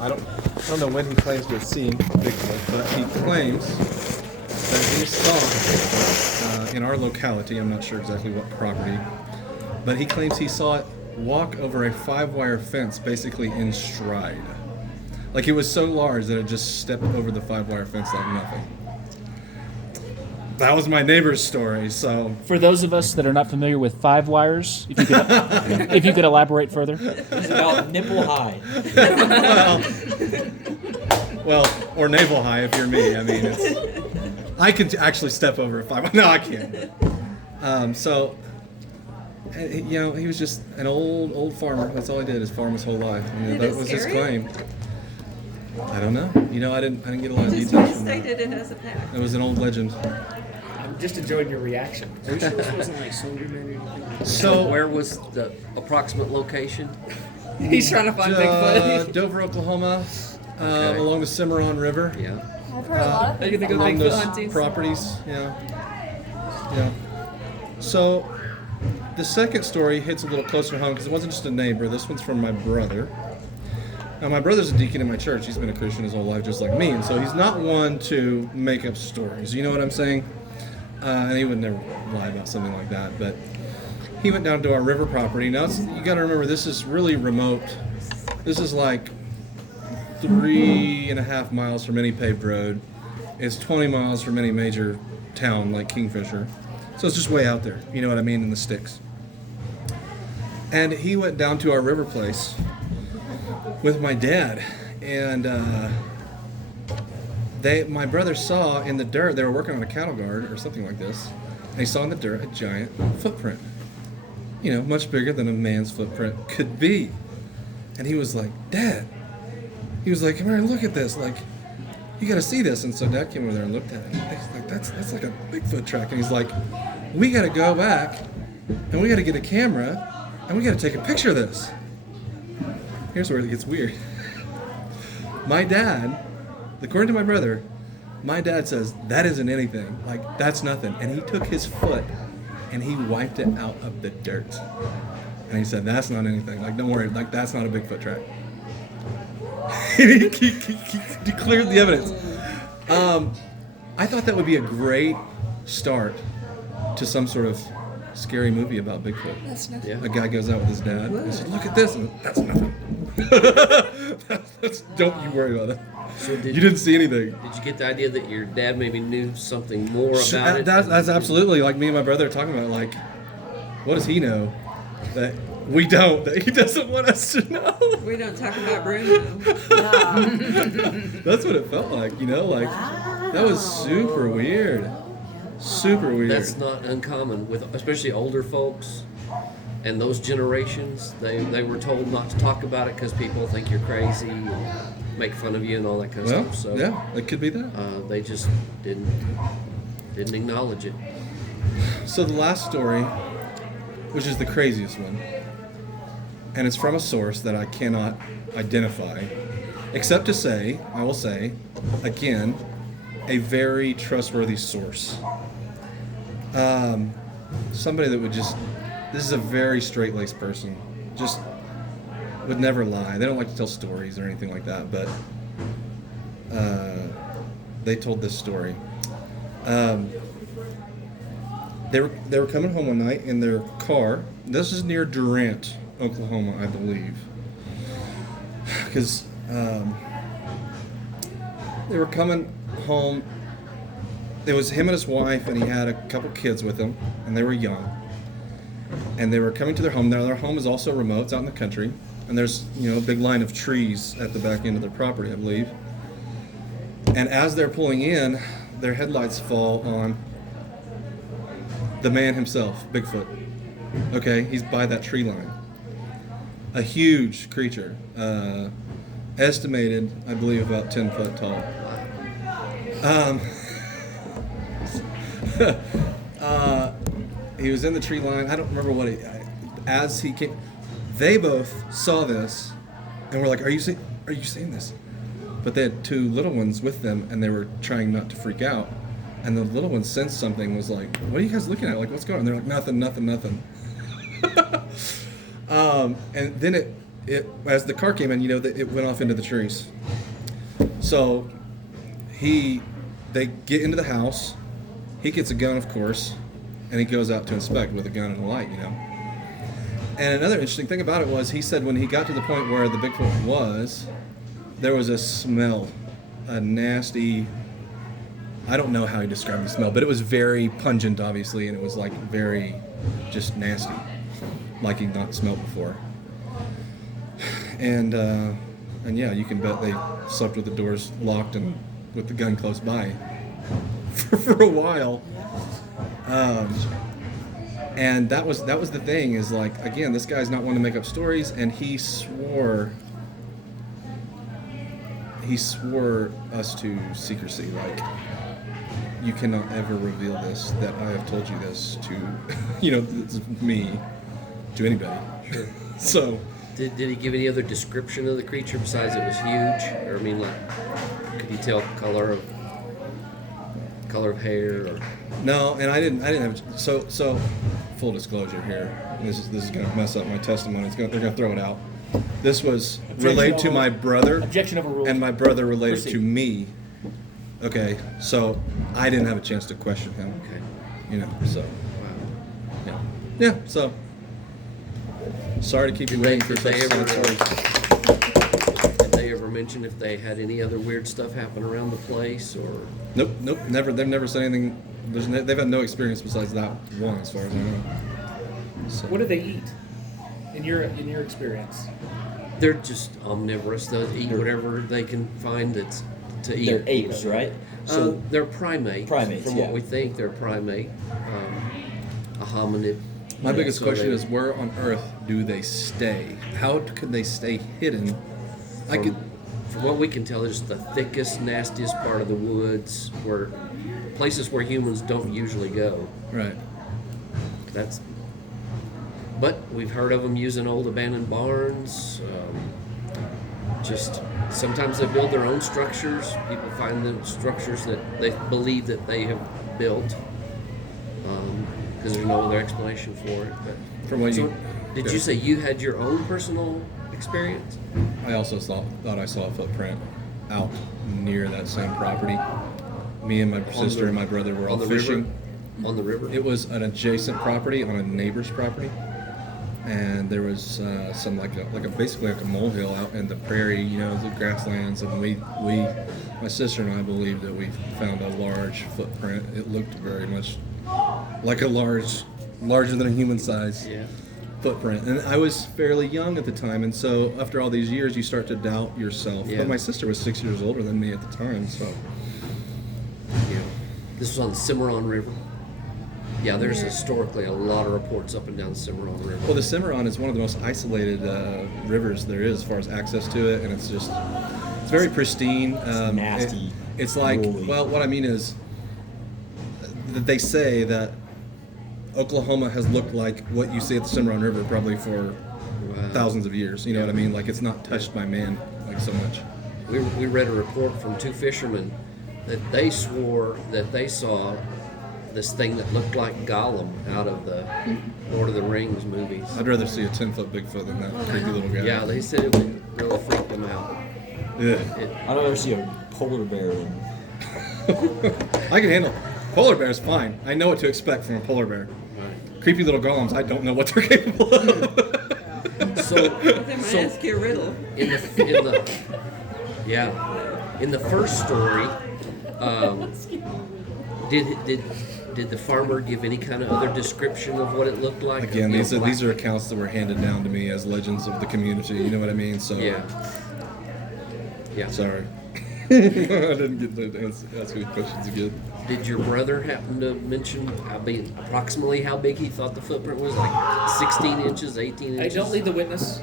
I don't know when he claims to have seen Bigfoot, but he claims that he saw in our locality. I'm not sure exactly what property, but he claims he saw it walk over a 5-wire fence, basically in stride. Like it was so large that it just stepped over the 5-wire fence like nothing. That was my neighbor's story. So, for those of us that are not familiar with 5 wires, if you could elaborate further. It's about nipple high. well, or navel high if you're me. I mean, I can actually step over a 5. No, I can't. So, you know, he was just an old farmer. That's all he did, is farm his whole life. You know, that was his claim. I don't know. You know, I didn't get a lot of details from that. Stated it as a fact. It was an old legend. I'm just enjoying your reaction. Are you sure this wasn't like Soldierman or anything? So where was the approximate location? He's trying to find Bigfoot. Dover, Oklahoma, Okay. along the Cimmaron River. Yeah. I've heard a lot of Are you things. gonna go Along Bigfoot those hunting? properties. Yeah. So the second story hits a little closer home because it wasn't just a neighbor. This one's from my brother. Now, my brother's a deacon in my church. He's been a Christian his whole life, just like me. And so he's not one to make up stories. You know what I'm saying? And he would never lie about something like that. But he went down to our river property. Now, you got to remember, this is really remote. This is like 3.5 miles from any paved road. It's 20 miles from any major town like Kingfisher. So it's just way out there. You know what I mean? In the sticks. And he went down to our river place with my dad, and my brother saw in the dirt, they were working on a cattle guard or something like this, and he saw in the dirt a giant footprint, you know, much bigger than a man's footprint could be. And he was like, Dad, he was like, come here and look at this, like, you gotta see this. And so Dad came over there and looked at it. He's like, that's like a Bigfoot track. And he's like, we gotta go back and we gotta get a camera and we gotta take a picture of this. Here's where it gets weird. My dad, according to my brother, my dad says, that isn't anything. Like, that's nothing. And he took his foot and he wiped it out of the dirt. And he said, that's not anything. Like, don't worry. Like, that's not a Bigfoot track. he cleared the evidence. I thought that would be a great start to some sort of scary movie about Bigfoot. That's nothing. Yeah. A guy goes out with his dad and says, look at this. And that's nothing. Don't you worry about that. So You didn't see anything. Did you get the idea that your dad maybe knew something more about it? That's absolutely like me and my brother are talking about, like, what does he know that we don't, that he doesn't want us to know? We don't talk about Bruno. That's what it felt like, you know, like, that was super weird. Super weird. That's not uncommon with especially older folks and those generations. They were told not to talk about it because people think you're crazy and make fun of you and all that kind of Well, stuff. So yeah, it could be that. they just didn't acknowledge it. So the last story, which is the craziest one, and it's from a source that I cannot identify, except to say, I will say, again, a very trustworthy source. Somebody that would just, this is a very straight-laced person, just would never lie. They don't like to tell stories or anything like that, but they told this story. They were coming home one night in their car. This is near Durant, Oklahoma, I believe. Because they were coming home. It was him and his wife, and he had a couple kids with him, and they were young. And they were coming to their home. Now, their home is also remote. It's out in the country. And there's, you know, a big line of trees at the back end of their property, I believe. And as they're pulling in, their headlights fall on the man himself, Bigfoot. Okay, he's by that tree line. A huge creature, estimated, I believe, about 10 foot tall. He was in the tree line. I don't remember what as he came, they both saw this and were like, are you seeing this? But they had two little ones with them, and they were trying not to freak out. And the little one sensed something, was like, what are you guys looking at? Like, what's going on? And they're like, nothing. And then as the car came in, it went off into the trees. So they get into the house. He gets a gun, of course, and he goes out to inspect with a gun and a light, And another interesting thing about it was he said when he got to the point where the Bigfoot was, there was a smell, a nasty, I don't know how he described the smell, but it was very pungent, obviously, and it was like very just nasty, like he'd not smelled before. And yeah, you can bet they slept with the doors locked and with the gun close by for a while. And that was the thing is like, again, this guy's not one to make up stories, and he swore us to secrecy. Like, you cannot ever reveal this, that I have told you this to, this is me, to anybody. Sure. So. Did he give any other description of the creature besides it was huge? Or, I mean, like, could you tell color of hair? Or? No, and I didn't have, so full disclosure here. This is going to mess up my testimony. They're going to throw it out. This was relayed to my brother. Objection overruled. And my brother relayed it to Proceed. me. Okay, so I didn't have a chance to question him. Okay. So. Wow. Yeah, so. Sorry to keep you waiting for Did they such ever, stories. did they ever mention if they had any other weird stuff happen around the place, or? Nope, never. They've never said anything. They've had no experience besides that one, as far as I know. So. What do they eat? In your experience? They're just omnivorous. They'll eat whatever they can find that's to eat. They're apes, right? So They're primates. Primates, From yeah. what we think, they're primate. A hominid. My biggest So question they- is, where on earth do they stay? How could they stay hidden? From what we can tell, they're just the thickest, nastiest part of the woods, where places where humans don't usually go. Right. But we've heard of them using old abandoned barns. Just sometimes they build their own structures. People find them structures that they believe that they have built, because there's no other explanation for it. But From what did you say you had your own personal experience? I also thought I saw a footprint out near that same property. Me and my sister and my brother were all On the fishing. river? On the river? It was an adjacent property on a neighbor's property, and there was some basically like a molehill out in the prairie, the grasslands, and my sister and I believed that we found a large footprint. It looked very much like a larger than a human size footprint, and I was fairly young at the time, and so after all these years, you start to doubt yourself. Yeah. But my sister was 6 years older than me at the time, so. Yeah. This was on the Cimmaron River. Yeah, there's historically a lot of reports up and down the Cimmaron River. Well, the Cimmaron is one of the most isolated rivers there is as far as access to it, and it's very pristine. nasty, It's like, rolly. well, what I mean is that they say that Oklahoma has looked like what you see at the Cimmaron River probably for thousands of years. You know what I mean? Like, it's not touched by man like so much. We read a report from two fishermen that they swore that they saw this thing that looked like Gollum out of the Lord of the Rings movies. I'd rather see a 10-foot Bigfoot than that creepy little guy. Yeah, they said it would really freak them out. Yeah. I'd rather see a polar bear than. I can handle polar bears fine. I know what to expect from a polar bear. Right. Creepy little golems, I don't know what they're capable of. So, They might ask you a riddle. in the first story, did the farmer give any kind of other description of what it looked like? Again, You know, these are accounts that were handed down to me as legends of the community. You know what I mean? So Yeah. sorry, I didn't get to ask any questions again. Did your brother happen to mention approximately how big he thought the footprint was? Like 16 inches, 18 Hey, inches? don't lead the witness.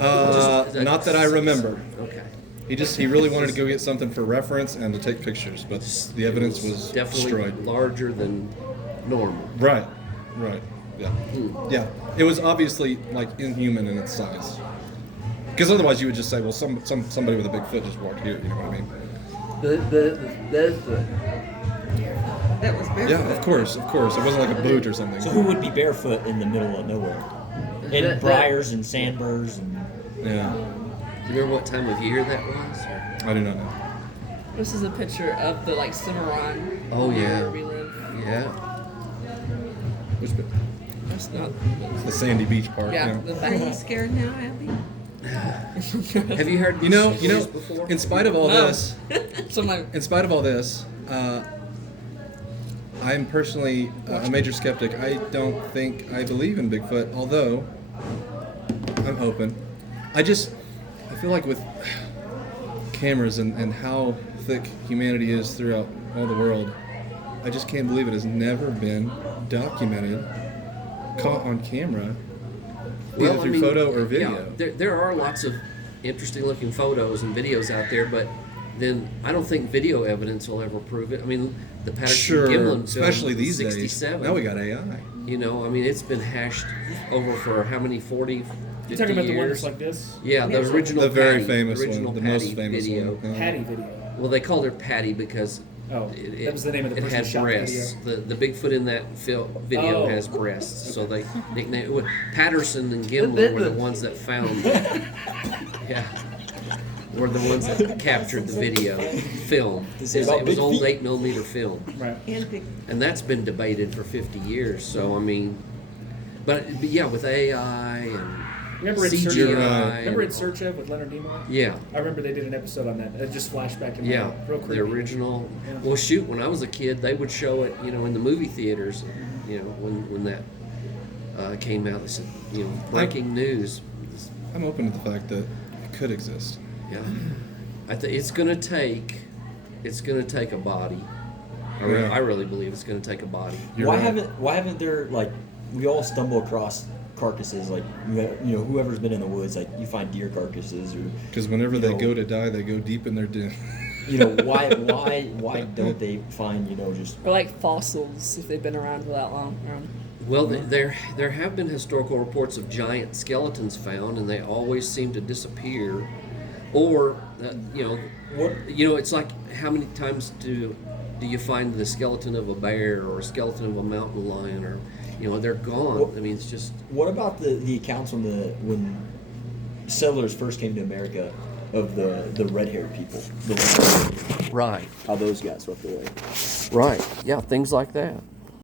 Not that I remember. Okay. He really wanted to go get something for reference and to take pictures, but the evidence was definitely destroyed. larger than normal. Right. Yeah. Yeah. It was obviously like inhuman in its size. Because otherwise you would just say, well, somebody with a big foot just walked here. You know what I mean? That was barefoot. Yeah, of course. It wasn't like a boot or something. So who would be barefoot in the middle of nowhere? In briars and sandburs and. Yeah, You remember what time of year that was? I do not know. This is a picture of the like Cimmaron. Oh, yeah. Where we live. Yeah. Which bit? That's not. The sandy beach part. Yeah. Yeah. Are you scared now, Abby? Have you heard You know, stories before? in spite of all No. this, So my. in spite of all this, I'm personally a major skeptic. I don't think I believe in Bigfoot, although I'm open. I feel like with cameras and how thick humanity is throughout all the world, I just can't believe it has never been documented, caught on camera, either through photo or video. Yeah, there are lots of interesting looking photos and videos out there, but then I don't think video evidence will ever prove it. I mean, the Patterson Sure, Gimlin film especially was these 67. days. Now we got AI. You know, I mean, it's been hashed over for how many, 40, 50 You talking about the one years? that's like this? Yeah, the original The very Patty, famous the original one, the Patty most famous video. one. Yeah. Patty video. Well, they called her Patty because Oh, that was the name of the it person had who shot the breasts. The Bigfoot in that video Oh. has breasts, so they nicknamed it. Patterson and Gimlin were the ones that found. Yeah, were the ones that captured the video film. This It is was, about it was big old feet. 8mm film, Right. And big. and that's been debated for 50 years. So I mean, but yeah, with AI and Remember in Search CGI. of, remember in and- Search of with Leonard Nimoy? Yeah. I remember they did an episode on that. It just flashed back in my Yeah, head. Real the creepy. original. Yeah. Well, shoot, when I was a kid, they would show it, you know, in the movie theaters. You know, when that came out, they said, you know, breaking news. I'm open to the fact that it could exist. Yeah, it's gonna take a body. Yeah. I really believe it's gonna take a body. You're Why right. haven't there, like, we all stumble across carcasses, like, you know, whoever's been in the woods, like, you find deer carcasses or, Because whenever you they know, go to die, they go deep in their den. you know, why don't they find, you know, just Or like fossils if they've been around for that long. Well, there have been historical reports of giant skeletons found, and they always seem to disappear. Or, it's like how many times do you find the skeleton of a bear or a skeleton of a mountain lion, or they're gone. Well, I mean, it's just what about the accounts when settlers first came to America of the red-haired people, right, how those got swept away? right, yeah, things like that.